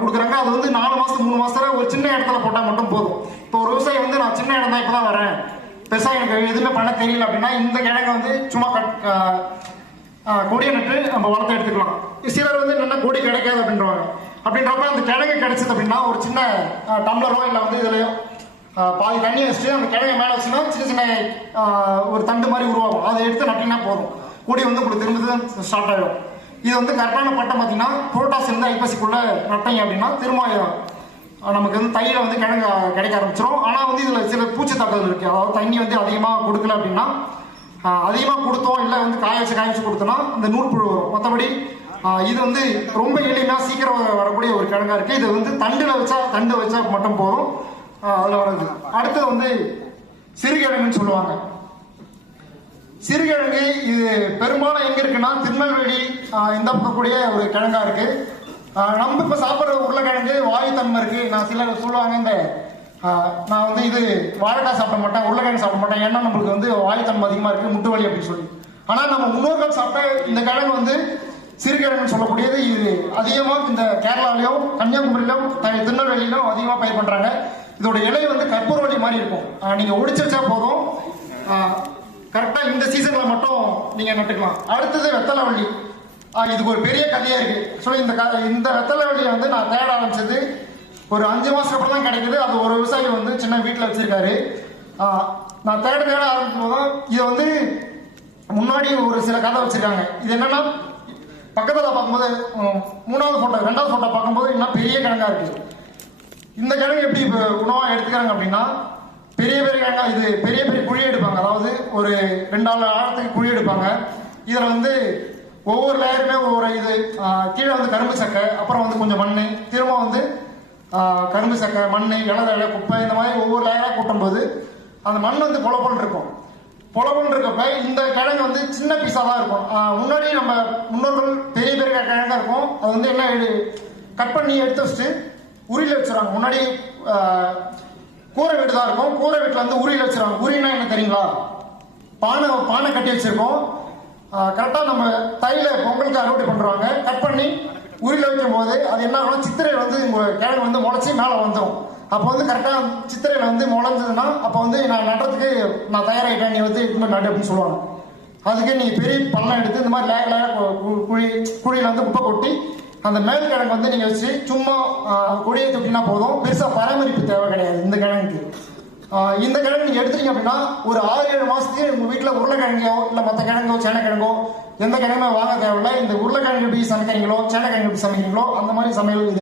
கொடுக்குறாங்க. அது வந்து 4 மாசத்துக்கு 3 மாசத்துல ஒரு சின்ன இடத்துல போட்டால் மட்டும் போதும். இப்போ ஒரு விவசாயி வந்து நான் சின்ன இடம் தான் இப்போ தான் வரேன், பெருசாக எனக்கு எதுவுமே பண்ண தெரியல அப்படின்னா இந்த கிழங்கை வந்து சும்மா கொடியை நட்டு நம்ம வளர்த்து எடுத்துக்கலாம். சிலர் வந்து என்ன கொடி கிடைக்காது அப்படின்றவாங்க. அப்படின்றப்ப அந்த கிழங்கு கிடைச்சது அப்படின்னா ஒரு சின்ன டம்ளரோ இல்லை வந்து இதுலையோ பாதி தண்ணி வச்சுட்டு அந்த கிழங்கு மேலே வச்சுன்னா சின்ன சின்ன ஒரு தண்டு மாதிரி உருவாகும். அதை எடுத்து நட்டிங்கன்னா போதும், கொடி வந்து உங்களுக்கு திரும்ப ஸ்டார்ட் ஆகிடும். இது வந்து கரெக்டான பட்டம் பார்த்தீங்கன்னா புரோட்டாஸ் இருந்து ஐப்பசிக்குள்ள நட்டீங்க அப்படின்னா திரும்ப நமக்கு வந்து தையில வந்து கிழங்கு கிடைக்க ஆரம்பிச்சிடும். ஆனால் வந்து இதில் சில பூச்சி தாக்குதல் இருக்குது. அதாவது தண்ணி வந்து அதிகமாக கொடுக்கல அப்படின்னா, அதிகமாக கொடுத்தோம் இல்லை வந்து காய வச்சு கொடுத்தோம்னா இந்த நூற்புழு வரும். மற்றபடி இது வந்து ரொம்ப எளிமையாக சீக்கிரம் வரக்கூடிய ஒரு கிழங்கா இருக்குது. இது வந்து தண்டு வச்சா மட்டும் போதும், அதில் வருது. அடுத்தது வந்து சிறுகிழங்குன்னு சொல்லுவாங்க. சிறுகிழங்கு இது பெரும்பாலும் எங்க இருக்குன்னா திருநெல்வேலி இந்த பக்கக்கூடிய ஒரு கிழங்கா இருக்கு. நம்ம இப்ப சாப்பிட்ற உருளைக்கிழங்கு வாயுத்தன்மை இருக்கு. நான் சிலர் சொல்லுவாங்க இந்த நான் வந்து இது வாழைக்காய் சாப்பிட மாட்டேன், உருளைக்கிழங்கு சாப்பிட மாட்டேன், ஏன்னா நம்மளுக்கு வந்து வாயுத்தன்மை அதிகமா இருக்கு, முட்டு வலி அப்படின்னு சொல்லி. ஆனா நம்ம முன்னோர்கள் சாப்பிட்ட இந்த கிழங்கு வந்து சிறுகிழங்குன்னு சொல்லக்கூடியது. இது அதிகமாக இந்த கேரளாவிலும் கன்னியாகுமரியிலும் திருநெல்வேலியிலும் அதிகமாக பயிர் பண்றாங்க. இதோட இலை வந்து கற்பூரவள்ளி மாதிரி இருக்கும். நீங்க ஒடிச்சு வச்சா போதும், கரெக்டா இந்த சீசன்ல மட்டும் நீங்க நட்டுக்கலாம். அடுத்தது வெத்தலைவள்ளி. இதுக்கு ஒரு பெரிய கதையா இருக்கு. ஸோ இந்த வெத்தலைவள்ளியை வந்து நான் தேட ஆரம்பிச்சது ஒரு 5 மாசம் அப்புறம் தான் கிடைக்குது. அது ஒரு விவசாயி வந்து சின்ன வீட்டில் வச்சிருக்காரு. நான் தேட ஆரம்பிக்கும் போது இது வந்து முன்னாடி ஒரு சில கதை வச்சிருக்காங்க. இது என்னன்னா பக்கத்தில் பார்க்கும்போது 3வது போட்டோ 2வது போட்டோ பார்க்கும்போது இன்னும் பெரிய கிழங்கா இருக்கு. இந்த கிழங்கு எப்படி உணவாக எடுத்துக்கிறாங்க அப்படின்னா பெரிய கிழங்கா இது பெரிய குழி எடுப்பாங்க. அதாவது ஒரு 2 ஆள் ஆழத்துக்கு குழி எடுப்பாங்க. இதில் வந்து ஒவ்வொரு லேயருமே ஒவ்வொரு இது கீழே வந்து கரும்பு சக்கை, அப்புறம் வந்து கொஞ்சம் மண், திரும்ப வந்து கரும்பு சக்கை, மண், இலை, குப்பை, இந்த மாதிரி ஒவ்வொரு லேயராக கூட்டும்போது அந்த மண் வந்து பொலப்பொல் இருக்கும். பொலப்பொல் இருக்கப்ப இந்த கிழங்கு வந்து சின்ன பீஸாக தான் இருக்கும். முன்னாடி நம்ம முன்னோர்கள் பெரிய கிழங்கா இருக்கும். அது வந்து என்ன கட் பண்ணி எடுத்து வச்சுட்டு உரியில் வச்சுருவாங்க. முன்னாடி கூரை வீடு தான் இருக்கும். கூரை வீட்டில் வந்து உரியில் வச்சிருவாங்க. உரினா என்ன தெரியுங்களா? பானை கட்டி வச்சிருக்கோம். கரெக்டாக நம்ம தையில பொங்கலுக்கு அறுவடை பண்ணுறாங்க. கட் பண்ணி உரியில் வைக்கும் போது அது என்ன ஆகும், சித்திரையில் வந்து கிழங்கு வந்து முளைச்சி மேலே வந்துடும். அப்போ வந்து கரெக்டாக சித்திரையில் வந்து முளைஞ்சதுன்னா அப்போ வந்து நான் நடுறதுக்கு நான் தயாராகிட்டேன், நீ வந்து இது மாதிரி நடு அப்படின்னு சொல்லுவாங்க. அதுக்கு நீ பெரிய பள்ளம் எடுத்து இந்த மாதிரி குழியில் வந்து குப்பை கொட்டி அந்த மேல் கிழங்கு வந்து நீங்க வச்சு சும்மா கொடியை தூக்கினா போதும். பெருசா பராமரிப்பு தேவை கிடையாது இந்த கிழங்குக்கு. இந்த கிழங்கு நீங்க எடுத்துட்டீங்க அப்படின்னா ஒரு 6-7 மாசத்துக்கு உங்க வீட்டுல உருளைக்கிழங்கோ இல்ல மற்ற கிழங்கோ சேனக்கிழங்கோ எந்த கிழங்குமே வாங்க தேவையில்லை. இந்த உருளைக்கிழங்கு எப்படி சமைக்கிறீங்களோ சேனக்கிழங்கு எப்படி சமைக்கிறீங்களோ அந்த மாதிரி சமையல்